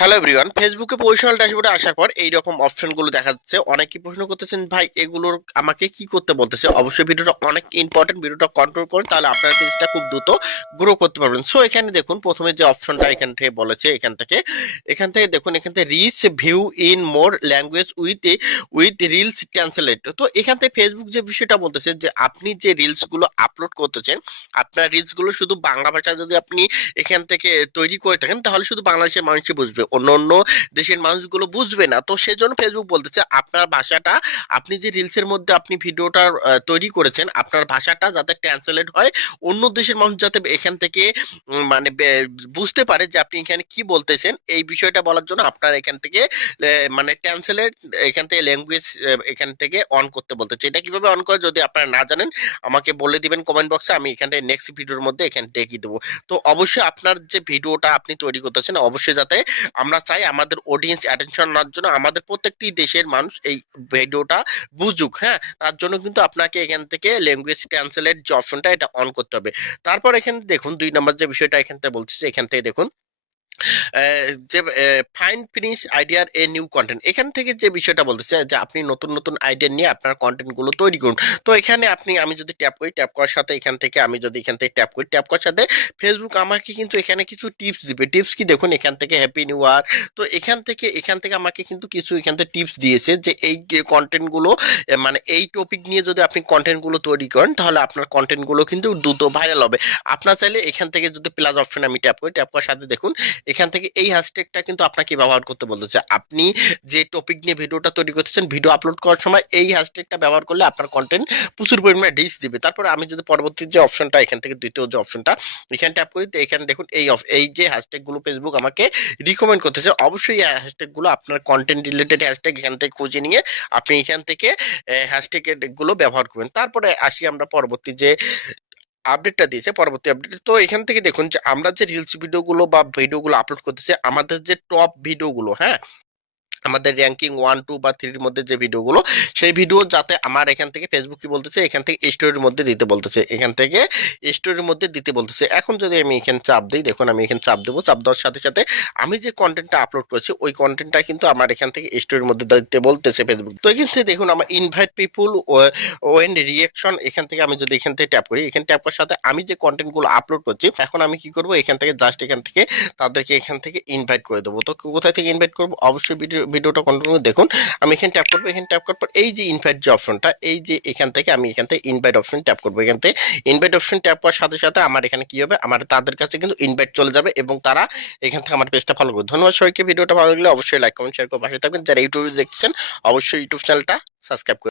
Hello everyone, ফেসবুকে professional ড্যাশবোর্ডে আসার পর এই রকম অপশনগুলো দেখা যাচ্ছে। অনেকেই প্রশ্ন করতেছেন, ভাই এগুলোর আমাকে কি করতে বলতেছে। অবশ্যই ভিডিওটা অনেক ইম্পর্টেন্ট, ভিডিওটা কন্ট্রোল করুন, তাহলে আপনার পেজটা খুব দ্রুত গ্রো করতে পারবেন। সো এখানে দেখুন, প্রথমে যে অপশনটা এখান থেকে বলেছে, এখান থেকে দেখুন, এখান থেকে reach view in more language with reels translate. তো এখান থেকে ফেসবুক যে বিষয়টা বলতেছে যে আপনি যে রিলসগুলো আপলোড করতেছেন, আপনার রিলসগুলো শুধু বাংলা ভাষায় যদি আপনি এখান থেকে তৈরি করে থাকেন, তাহলে শুধু বাংলাদেশের মানুষই বুঝবে, অন্য অন্য দেশের মানুষগুলো বুঝবে না। তো সেজন্য ফেসবুক বলতেছে আপনার ভাষাটা, আপনি যে রিলসের মধ্যে আপনি ভিডিওটা তৈরি করেছেন, আপনার ভাষাটা যাতে ট্রান্সলেট হয়, অন্য দেশের মানুষ যাতে এখান থেকে মানে বুঝতে পারে যে আপনি এখানে কি বলতেছেন, এই বিষয়টা বলার জন্য আপনার এখান থেকে মানে ট্রান্সলেট, এখান থেকে ল্যাঙ্গুয়েজ এখান থেকে অন করতে বলতেছে। এটা কিভাবে অন করে যদি আপনারা না জানেন, আমাকে বলে দিবেন কমেন্ট বক্সে, আমি এখান থেকে নেক্সট ভিডিওর মধ্যে এখান দেখিয়ে দেবো। তো অবশ্যই আপনার যে ভিডিওটা আপনি তৈরি করতেছেন, অবশ্যই যাতে, আমরা চাই আমাদের অডিয়েন্স অ্যাটেনশন নেওয়ার জন্য আমাদের প্রত্যেকটি দেশের মানুষ এই ভিডিওটা বুঝুক, হ্যাঁ, তার জন্য কিন্তু আপনাকে এখান থেকে ল্যাঙ্গুয়েজ ট্রান্সলেট যে অপশনটা, এটা অন করতে হবে। তারপর এখানে দেখুন 2 নম্বর যে বিষয়টা এখান থেকে বলতেছে, এখান থেকে দেখুন যে ফাইন্ড ফিনিশ আইডিয়ার এ নিউ কন্টেন্ট। এখান থেকে যে বিষয়টা বলতেছে যে আপনি নতুন নতুন আইডিয়া নিয়ে আপনার কন্টেন্ট গুলো তৈরি করুন। তো এখানে আমি যদি ট্যাপ করি, ট্যাপ করার সাথে এখান থেকে আমি যদি এখান থেকে ট্যাপ করি, ট্যাপ করার সাথে ফেসবুক আমাকে কিন্তু এখানে কিছু টিপস দিবে। টিপস কি দেখুন, এখান থেকে হ্যাপি নিউ ইয়ার। তো এখান থেকে আমাকে কিন্তু কিছু এখান থেকে টিপস দিয়েছে যে এই কন্টেন্ট গুলো মানে এই টপিক নিয়ে যদি আপনি কন্টেন্ট গুলো তৈরি করেন, তাহলে আপনার কন্টেন্ট গুলো কিন্তু দ্রুত ভাইরাল হবে। আপনার চাইলে এখান থেকে যদি প্লাস অপশন আমি ট্যাপ করি, ট্যাপ করার সাথে দেখুন এখান থেকে এই হ্যাশট্যাগটা কিন্তু আপনাকে ব্যবহার করতে বলতেছে। আপনি যে টপিক নিয়ে ভিডিওটা তৈরি করতেছেন, ভিডিও আপলোড করার সময় এই হ্যাশট্যাগটা ব্যবহার করলে আপনার কন্টেন্ট প্রচুর পরিমাণে রিচ দিবে। তারপরে আমি যদি পরবর্তী যে অপশনটা, এখান থেকে দ্বিতীয় যে অপশনটা এখানে ট্যাপ করি, তো এখানে দেখুন এই যে হ্যাশট্যাগ গুলো ফেসবুক আমাকে রিকমেন্ড করতেছে। অবশ্যই এই হ্যাশট্যাগ গুলো আপনার কন্টেন্ট রিলেটেড হ্যাশট্যাগ, এখান থেকে খুঁজে নিয়ে আপনি এখান থেকে হ্যাশট্যাগ গুলো ব্যবহার করবেন। তারপরে আসি আমরা পরবর্তী যে আপডেটটা দিয়েছে, পরবর্তী আপডেট। তো এখান থেকে দেখুন যে আমরা যে রিলস ভিডিওগুলো বা ভিডিওগুলো আপলোড করতেছি, আমাদের যে টপ ভিডিওগুলো, হ্যাঁ, আমাদের র্যাঙ্কিং 1 2 বা 3 এর মধ্যে যে ভিডিওগুলো, সেই ভিডিও যাতে আমার এখান থেকে ফেসবুক কি বলতেছে, এখান থেকে স্টোরির মধ্যে দিতে বলতেছে, এখান থেকে স্টোরির মধ্যে দিতে বলতেছে। এখন যদি আমি এখানে চাপ দিই, দেখুন আমি এখানে চাপ দেবো, চাপ দেওয়ার সাথে সাথে আমি যে কন্টেন্টটা আপলোড করেছি, ওই কন্টেন্টটা কিন্তু আমার এখান থেকে স্টোরির মধ্যে দিতে বলতেছে ফেসবুক। তো এখান থেকে দেখুন আমার ইনভাইট পিপুল ওয়েন রিয়াকশন, এখান থেকে আমি যদি এখান থেকে ট্যাপ করি, এখানে ট্যাপ করার সাথে আমি যে কন্টেন্টগুলো আপলোড করছি, এখন আমি কি করব, এখান থেকে জাস্ট এখান থেকে তাদেরকে এখান থেকে ইনভাইট করে দেবো। তো কোথায় থেকে ইনভাইট করবো, অবশ্যই ভিডিওটা কন্টিনিউ দেখুন। আমি এখানে ট্যাপ করবো, এখানে ট্যাপ করার পর এই যে ইনভাইট যে অপশনটা, এই যে এখান থেকে আমি এখান থেকে ইনভাইট অপশন ট্যাপ করবো। এখান থেকে ইনভাইট অপশন ট্যাপ করার সাথে সাথে আমার এখানে কি হবে, আমার তাদের কাছে কিন্তু ইনভাইট চলে যাবে এবং তারা এখান থেকে আমার পেজটা ফলো করবে। ধন্যবাদ সবাইকে। ভিডিওটা ভালো লাগলে অবশ্যই লাইক কমেন্ট শেয়ার করে পাশে থাকবেন। যারা ইউটিউবে দেখছেন, অবশ্যই ইউটিউব চ্যানেলটা সাবস্ক্রাইব করবেন।